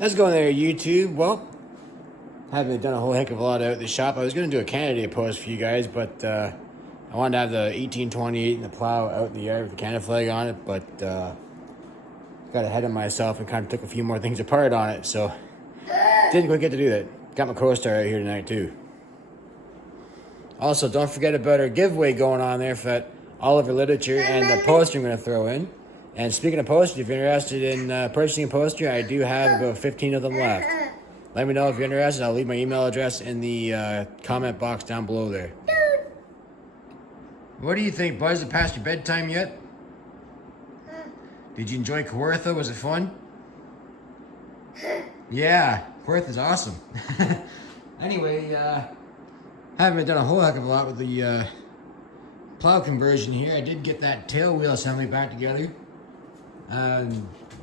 Let's go there, YouTube. Well, haven't done a whole heck of a lot out at the shop. I was going to do a Canada post for you guys, but I wanted to have the 1828 and the plow out in the yard with the Canada flag on it, but got ahead of myself and kind of took a few more things apart on it, so didn't quite get to do that. Got my co-star out here tonight, too. Also, don't forget about our giveaway going on there for that Oliver literature and the poster I'm going to throw in. And speaking of posters, if you're interested in purchasing a poster, I do have about 15 of them left. Let me know if you're interested. I'll leave my email address in the comment box down below there. What do you think, Buzz? Is it past your bedtime yet? Did you enjoy Kawartha? Was it fun? Yeah, Kawartha's awesome. Anyway, haven't done a whole heck of a lot with the plow conversion here. I did get that tail wheel assembly back together.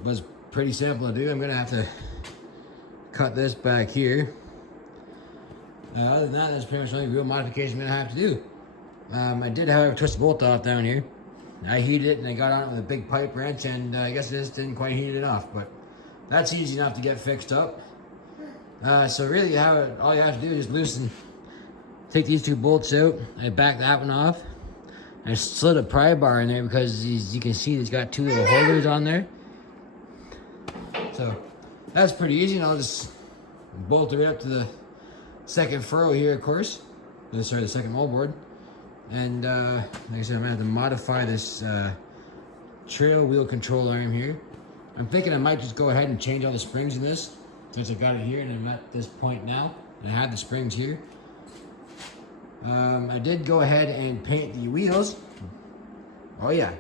Was pretty simple to do. I'm gonna have to cut this back here. Other than that, that's pretty much the only real modification I'm gonna have to do. I did, however, twist the bolt off down here. I heated it and I got on it with a big pipe wrench, and I guess it just didn't quite heat it enough, but that's easy enough to get fixed up. So really all you have to do is loosen, take these two bolts out. I backed that one off. I slid a pry bar in there because you can see it's got two little holders on there. So that's pretty easy, and I'll just bolt it up to the second furrow here, of course. Sorry, the second moldboard. And like I said, I'm gonna have to modify this trail wheel control arm here. I'm thinking I might just go ahead and change all the springs in this, since I've got it here and I'm at this point now, and I have the springs here. I did go ahead and paint the wheels. Oh yeah.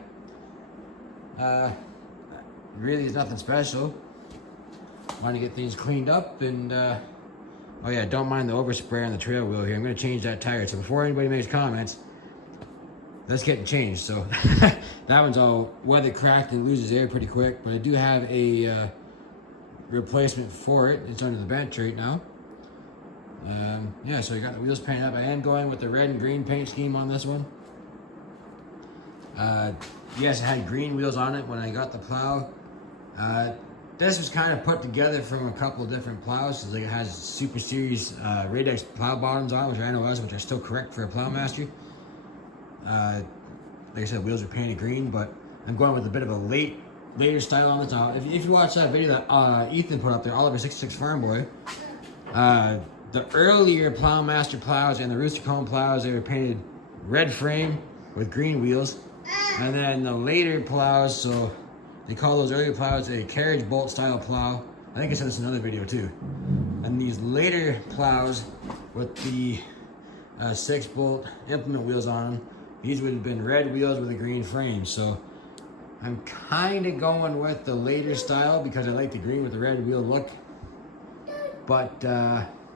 Really is nothing special. Want to get things cleaned up, and oh yeah, don't mind the overspray on the trail wheel here. I'm gonna change that tire. So before anybody makes comments, that's getting changed. So that one's all weather cracked and loses air pretty quick, but I do have a replacement for it. It's under the bench right now. Yeah, so I got the wheels painted up. I am going with the red and green paint scheme on this one. Yes, it had green wheels on it when I got the plow. This was kind of put together from a couple of different plows. So it has Super Series Radex plow bottoms on, which are NOS, which are still correct for a Plowmaster. Like I said, wheels are painted green, but I'm going with a bit of a later style on the top. If you watch that video that Ethan put up there, Oliver 66 Farm Boy, the earlier Plowmaster plows and the Rooster Cone plows, they were painted red frame with green wheels. And then the later plows, so they call those earlier plows a carriage bolt style plow. I think I said this in another video too. And these later plows with the 6-bolt implement wheels on them, these would have been red wheels with a green frame. So I'm kind of going with the later style because I like the green with the red wheel look. But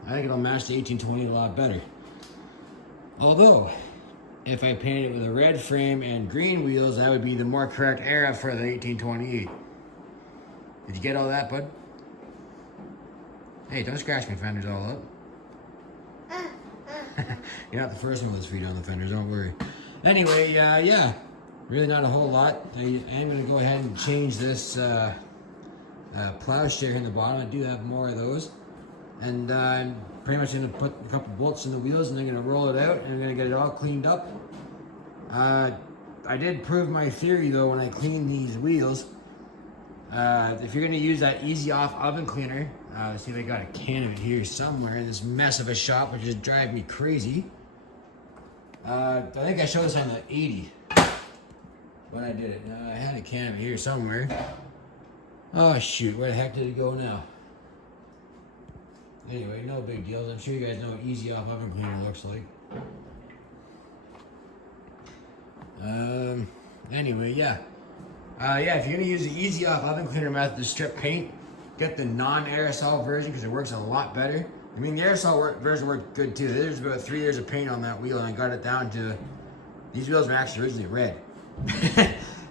I think it'll match the 1820 a lot better. Although, if I painted it with a red frame and green wheels, that would be the more correct era for the 1828. Did you get all that, bud? Hey, don't scratch my fenders all up. You're not the first one with his feet on the fenders, don't worry. Anyway, yeah, really not a whole lot. I am going to go ahead and change this plowshare in the bottom. I do have more of those. And I'm pretty much going to put a couple bolts in the wheels, and I'm going to roll it out, and I'm going to get it all cleaned up. I did prove my theory, though, when I cleaned these wheels. If you're going to use that Easy Off oven cleaner, let's see if I got a can of it here somewhere in this mess of a shop, which is driving me crazy. I think I showed this on the 80 when I did it. I had a can of it here somewhere. Oh shoot, where the heck did it go now? Anyway, no big deal. I'm sure you guys know what Easy Off oven cleaner looks like. Anyway, yeah. Yeah, if you're gonna use the Easy Off oven cleaner method to strip paint, get the non-aerosol version because it works a lot better. I mean, the aerosol version worked good too. There's about 3 years of paint on that wheel, and I got it down to, these wheels were actually originally red.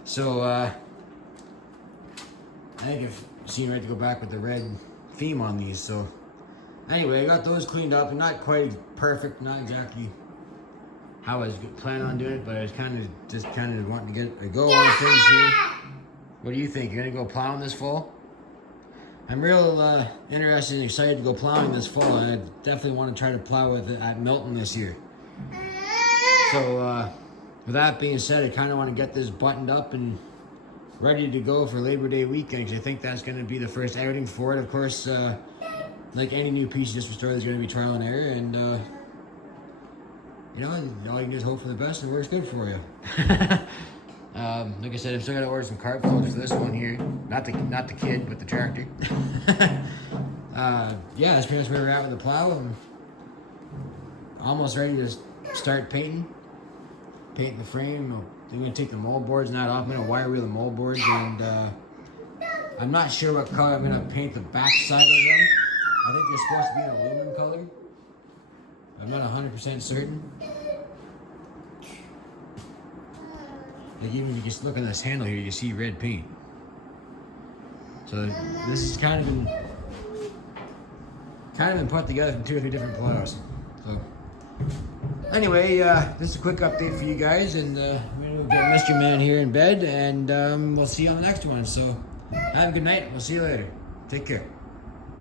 So, I think I've seen right to go back with the red theme on these. So, anyway, I got those cleaned up, and not quite perfect, not exactly how I was planning on doing it, but I was kind of wanting to get a go on things here. What do you think? You're gonna go plowing this fall? I'm real interested and excited to go plowing this fall. I definitely want to try to plow at Milton this year. So with that being said, I kind of want to get this buttoned up and ready to go for Labor Day weekend, because I think that's going to be the first outing for it. Of course, like any new piece just restored, there's going to be trial and error, and you know, all you can do is hope for the best and it works good for you. Like I said, I'm still going to order some carb floats for this one here. Not the kid, but the tractor. Yeah, that's pretty much where we're at with the plow. I'm almost ready to start painting the frame. I'm going to take the mold boards and that off. I'm going to wire wheel the mold boards, and I'm not sure what color I'm going to paint the back side of them. I think they're supposed to be an aluminum color. I'm not 100% certain. Like, even if you just look at this handle here, you can see red paint. So this is kind of been put together from 2 or 3 different plows. So anyway, this is a quick update for you guys, and we're gonna get Mr. Man here in bed, and we'll see you on the next one. So have a good night. We'll see you later. Take care.